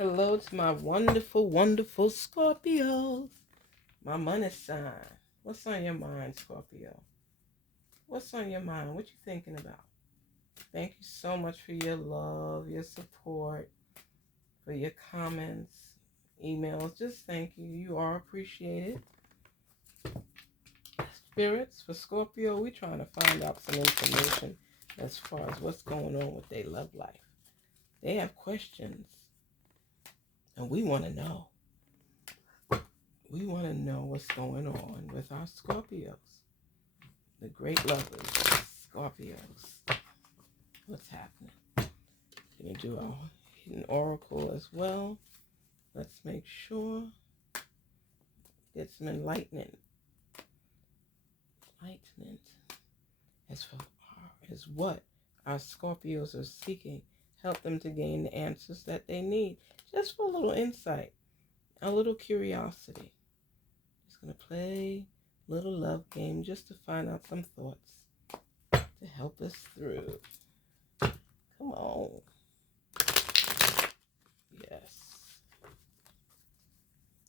Hello to my wonderful, wonderful Scorpios. My money sign. What's on your mind, Scorpio? What's on your mind? What you thinking about? Thank you so much for your love, your support, for your comments, emails. Just thank you. You are appreciated. Spirits, for Scorpio, we're trying to find out some information as far as what's going on with their love life. They have questions, and we want to know. We want to know what's going on with our Scorpios. The great lovers, Scorpios. What's happening? Gonna do our hidden oracle as well. Let's make sure. Get some enlightenment. As what our Scorpios are seeking. Help them to gain the answers that they need. Just for a little insight, a little curiosity. Just gonna play a little love game just to find out some thoughts to help us through. Come on. Yes.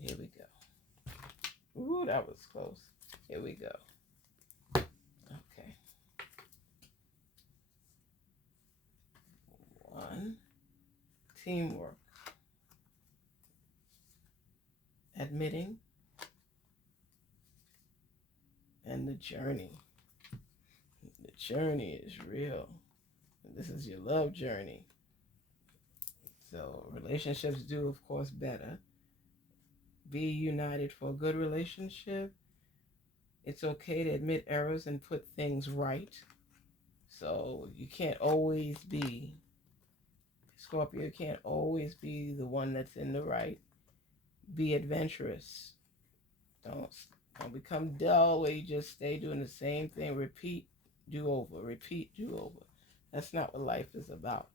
Here we go. Ooh, that was close. Here we go. Okay. 1. Teamwork. Admitting. And the journey. The journey is real. This is your love journey. So relationships do, of course, better. Be united for a good relationship. It's okay to admit errors and put things right. So you can't always be, Scorpio can't always be the one that's in the right. Be adventurous. Don't become dull where you just stay doing the same thing. Repeat, do over. Repeat, do over. That's not what life is about.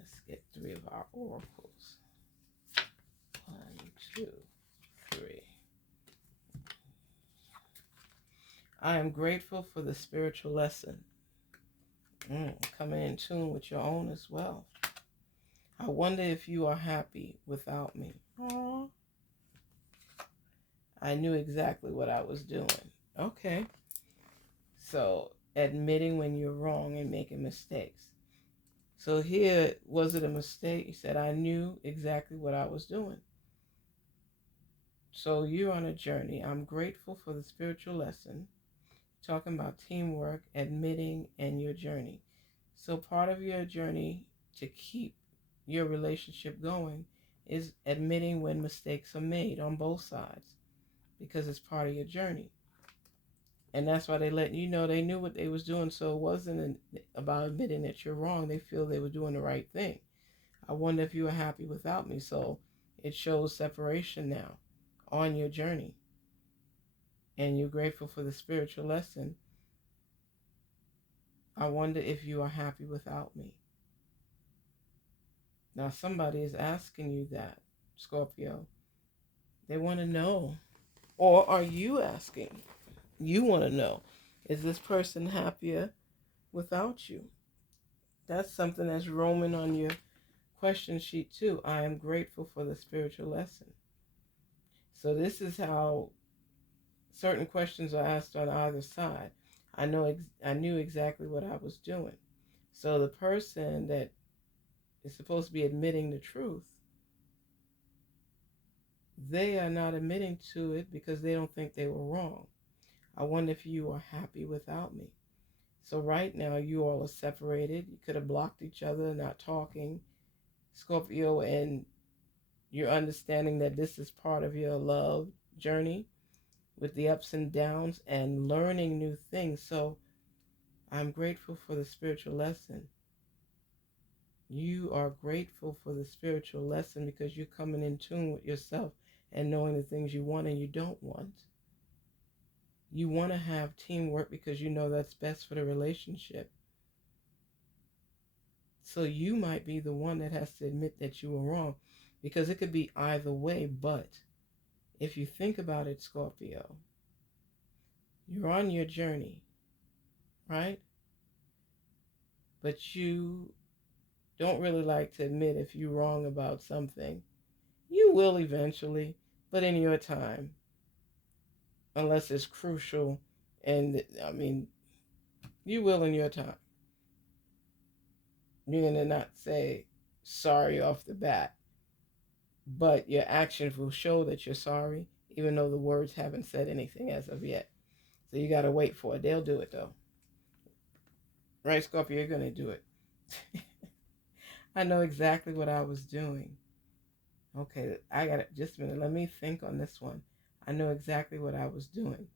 Let's get 3 of our oracles. 1, 2, 3. I am grateful for the spiritual lesson. Coming in tune with your own as well. I wonder if you are happy without me. Aww. I knew exactly what I was doing. Okay. So, admitting when you're wrong and making mistakes. So here, was it a mistake? He said, I knew exactly what I was doing. So you're on a journey. I'm grateful for the spiritual lesson. Talking about teamwork, admitting, and your journey. So part of your journey to keep your relationship going is admitting when mistakes are made on both sides, because it's part of your journey. And that's why they let you know they knew what they was doing. So it wasn't about admitting that you're wrong. They feel they were doing the right thing. I wonder if you were happy without me. So it shows separation now on your journey. And you're grateful for the spiritual lesson. I wonder if you are happy without me. Now somebody is asking you that, Scorpio. They want to know. Or are you asking? You want to know, is this person happier without you? That's something that's roaming on your question sheet too. I am grateful for the spiritual lesson. So this is how certain questions are asked on either side. I knew exactly what I was doing. So the person that is supposed to be admitting the truth, they are not admitting to it because they don't think they were wrong. I wonder if you are happy without me. So right now you all are separated. You could have blocked each other, not talking, Scorpio, and you're understanding that this is part of your love journey with the ups and downs and learning new things. So I'm grateful for the spiritual lesson. You are grateful for the spiritual lesson because you're coming in tune with yourself and knowing the things you want and you don't want. You want to have teamwork because you know that's best for the relationship. So you might be the one that has to admit that you were wrong, because it could be either way. But if you think about it, Scorpio, you're on your journey, right? But you don't really like to admit if you're wrong about something. You will eventually, but in your time, unless it's crucial. And I mean, you will in your time. You're going to not say sorry off the bat, but your actions will show that you're sorry, even though the words haven't said anything as of yet. So you got to wait for it. They'll do it though. Right, Scorpio, you're going to do it. I know exactly what I was doing. Okay, I got it. Just a minute. Let me think on this one. I know exactly what I was doing.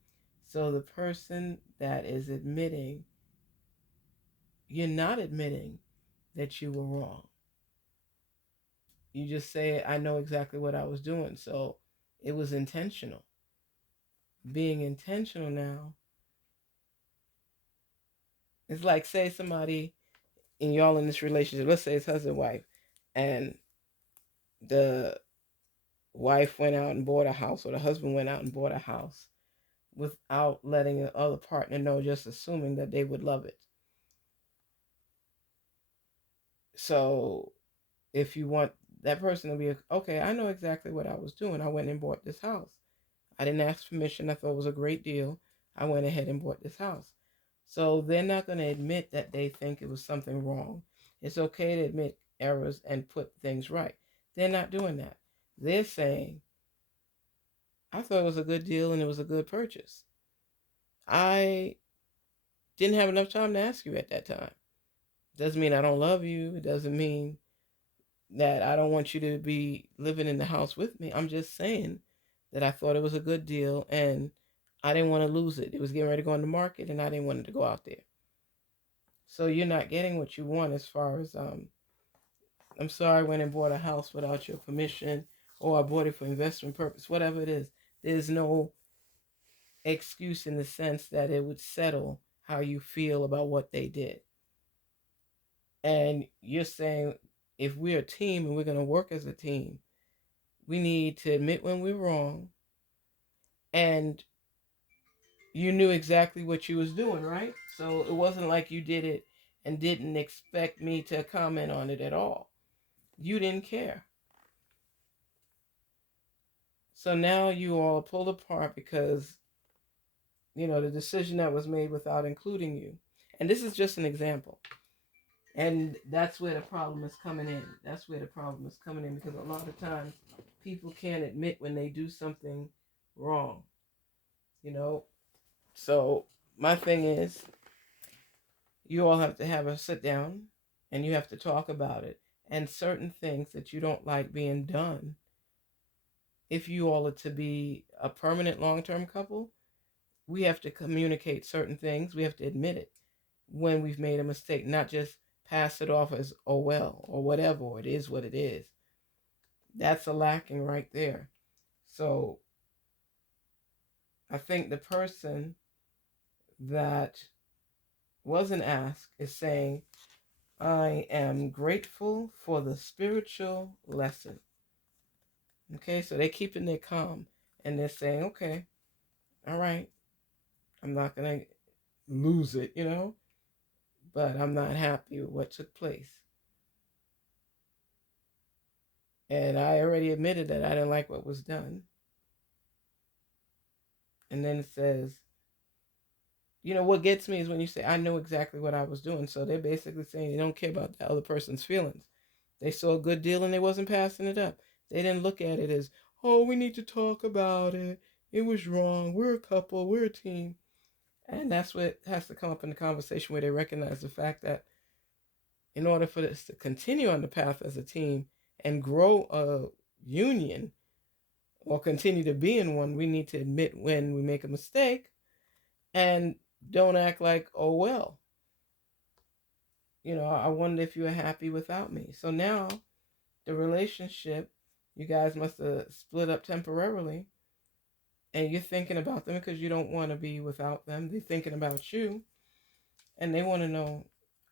So the person that is admitting, you're not admitting that you were wrong. You just say, I know exactly what I was doing. So it was intentional. Being intentional now, it's like, say somebody, and y'all in this relationship, let's say it's husband and wife, and the wife went out and bought a house, or the husband went out and bought a house without letting the other partner know, just assuming that they would love it. So if you want that person to be, okay, I know exactly what I was doing. I went and bought this house. I didn't ask permission. I thought it was a great deal. I went ahead and bought this house. So they're not going to admit that they think it was something wrong. It's okay to admit errors and put things right. They're not doing that. They're saying, I thought it was a good deal and it was a good purchase. I didn't have enough time to ask you at that time. Doesn't mean I don't love you. It doesn't mean that I don't want you to be living in the house with me. I'm just saying that I thought it was a good deal and I didn't want to lose it. It was getting ready to go on the market and I didn't want it to go out there. So you're not getting what you want as far as, I'm sorry, I went and bought a house without your permission, or I bought it for investment purpose, whatever it is. There's no excuse in the sense that it would settle how you feel about what they did. And you're saying, if we're a team and we're going to work as a team, we need to admit when we're wrong. And you knew exactly what you was doing, right? So it wasn't like you did it and didn't expect me to comment on it at all. You didn't care. So now you all pulled apart because, the decision that was made without including you. And this is just an example. And that's where the problem is coming in. That's where the problem is coming in, because a lot of times people can't admit when they do something wrong. So my thing is, you all have to have a sit down and you have to talk about it. And certain things that you don't like being done, if you all are to be a permanent long-term couple, we have to communicate certain things. We have to admit it when we've made a mistake, not just pass it off as, oh well, or whatever, or it is what it is. That's a lacking right there. So I think the person that wasn't asked is saying, I am grateful for the spiritual lesson. Okay, so they're keeping their calm and they're saying, okay, all right, I'm not going to lose it, but I'm not happy with what took place. And I already admitted that I didn't like what was done. And then it says, what gets me is when you say, I know exactly what I was doing. So they're basically saying they don't care about the other person's feelings. They saw a good deal and they wasn't passing it up. They didn't look at it as, oh, we need to talk about it. It was wrong. We're a couple. We're a team. And that's what has to come up in the conversation, where they recognize the fact that in order for this to continue on the path as a team and grow a union or continue to be in one, we need to admit when we make a mistake and don't act like, oh, well, I wonder if you were happy without me. So now the relationship, you guys must have split up temporarily, and you're thinking about them because you don't want to be without them. They're thinking about you, and they want to know,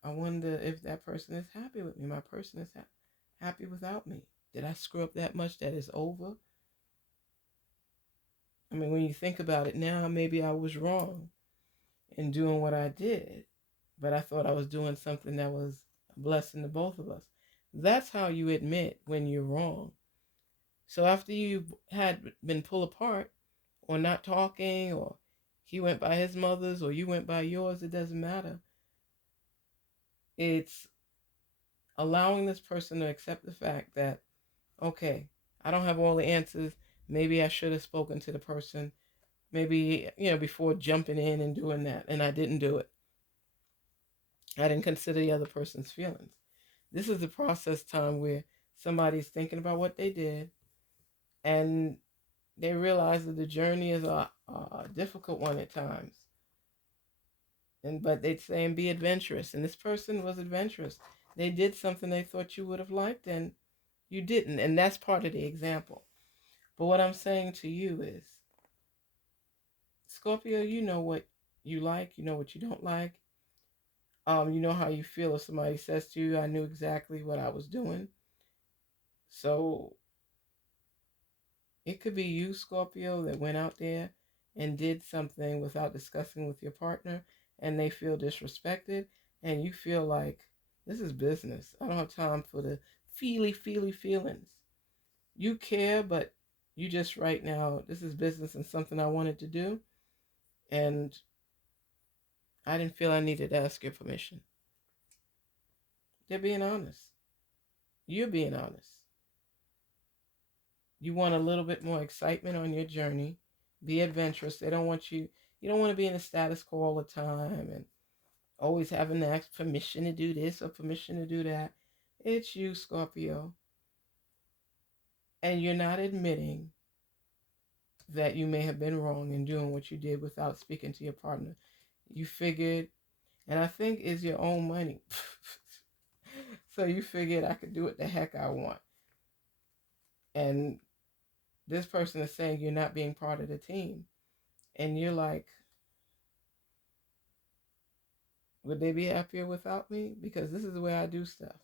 I wonder if that person is happy with me. My person is happy without me. Did I screw up that much that it's over? I mean, when you think about it now, maybe I was wrong in doing what I did, but I thought I was doing something that was a blessing to both of us. That's how you admit when you're wrong. So after you had been pulled apart, or not talking, or he went by his mother's or you went by yours, it doesn't matter. It's allowing this person to accept the fact that, okay, I don't have all the answers. Maybe I should have spoken to the person. Maybe, before jumping in and doing that. And I didn't do it. I didn't consider the other person's feelings. This is the process time where somebody's thinking about what they did and they realize that the journey is a difficult one at times. But they'd say, and be adventurous. And this person was adventurous. They did something they thought you would have liked and you didn't. And that's part of the example. But what I'm saying to you is, Scorpio, you know what you like, you know what you don't like. You know how you feel if somebody says to you, I knew exactly what I was doing. So it could be you, Scorpio, that went out there and did something without discussing with your partner and they feel disrespected and you feel like this is business. I don't have time for the feely feelings. You care, but you just right now, this is business and something I wanted to do. And I didn't feel I needed to ask your permission. They're being honest. You're being honest. You want a little bit more excitement on your journey. Be adventurous. They don't want you don't want to be in a status quo all the time and always having to ask permission to do this or permission to do that. It's you, Scorpio. And you're not admitting that you may have been wrong in doing what you did without speaking to your partner. You figured, and I think it's your own money. So you figured I could do what the heck I want. And this person is saying you're not being part of the team. And you're like, would they be happier without me? Because this is the way I do stuff.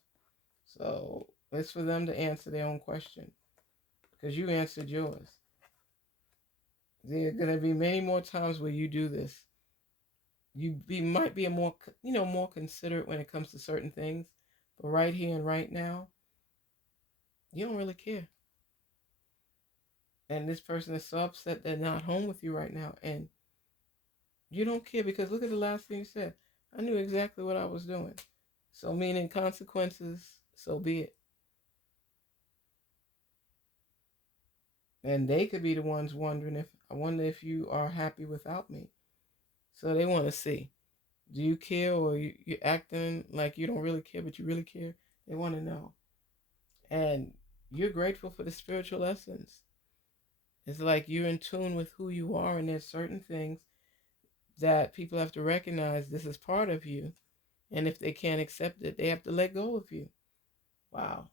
So it's for them to answer their own question. Because you answered yours. There are going to be many more times where you do this. Might be a more considerate when it comes to certain things. But right here and right now, you don't really care. And this person is so upset they're not home with you right now. And you don't care because look at the last thing you said. I knew exactly what I was doing. So meaning consequences, so be it. And they could be the ones wondering I wonder if you are happy without me. So they want to see, do you care or you're acting like you don't really care, but you really care? They want to know. And you're grateful for the spiritual lessons. It's like you're in tune with who you are, and there's certain things that people have to recognize this is part of you. And if they can't accept it, they have to let go of you. Wow.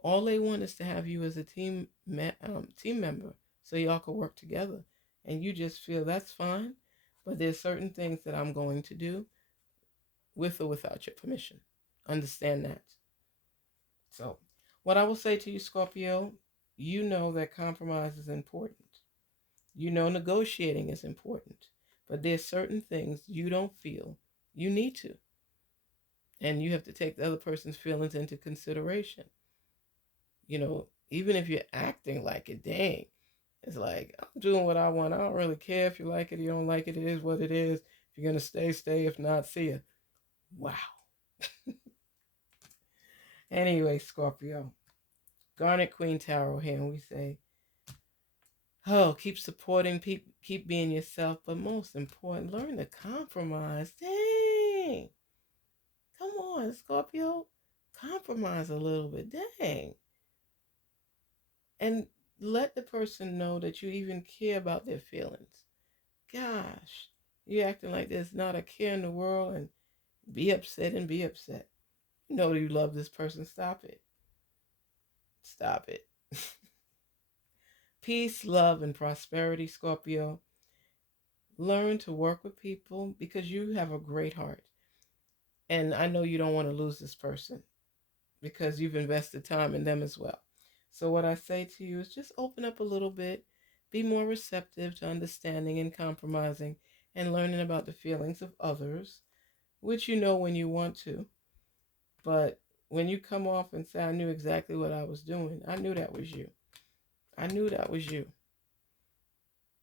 All they want is to have you as a team member so y'all can work together. And you just feel that's fine, but there's certain things that I'm going to do with or without your permission. Understand that. So, what I will say to you, Scorpio, you know that compromise is important. You know negotiating is important. But there's certain things you don't feel you need to. And you have to take the other person's feelings into consideration. Even if you're acting like it, dang, it's like, I'm doing what I want. I don't really care if you like it or you don't like it. It is what it is. If you're going to stay, stay. If not, see ya. Wow. Anyway, Scorpio, Garnetqueentarot here, and we say, oh, keep supporting, keep being yourself, but most important, learn to compromise. Dang. Come on, Scorpio. Compromise a little bit. Dang. And let the person know that you even care about their feelings. Gosh, you acting like there's not a care in the world and be upset and be upset. You know you love this person. Stop it. Stop it. Peace, love, and prosperity, Scorpio. Learn to work with people because you have a great heart. And I know you don't want to lose this person because you've invested time in them as well. So what I say to you is just open up a little bit, be more receptive to understanding and compromising and learning about the feelings of others, which you know when you want to. But When you come off and say, I knew exactly what I was doing, I knew that was you. I knew that was you.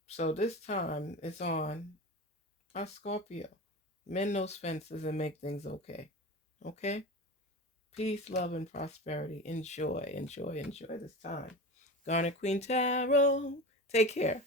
So this time it's on our Scorpio. Mend those fences and make things okay. Okay? Peace, love, and prosperity. Enjoy, enjoy, enjoy this time. Garnet Queen Tarot. Take care.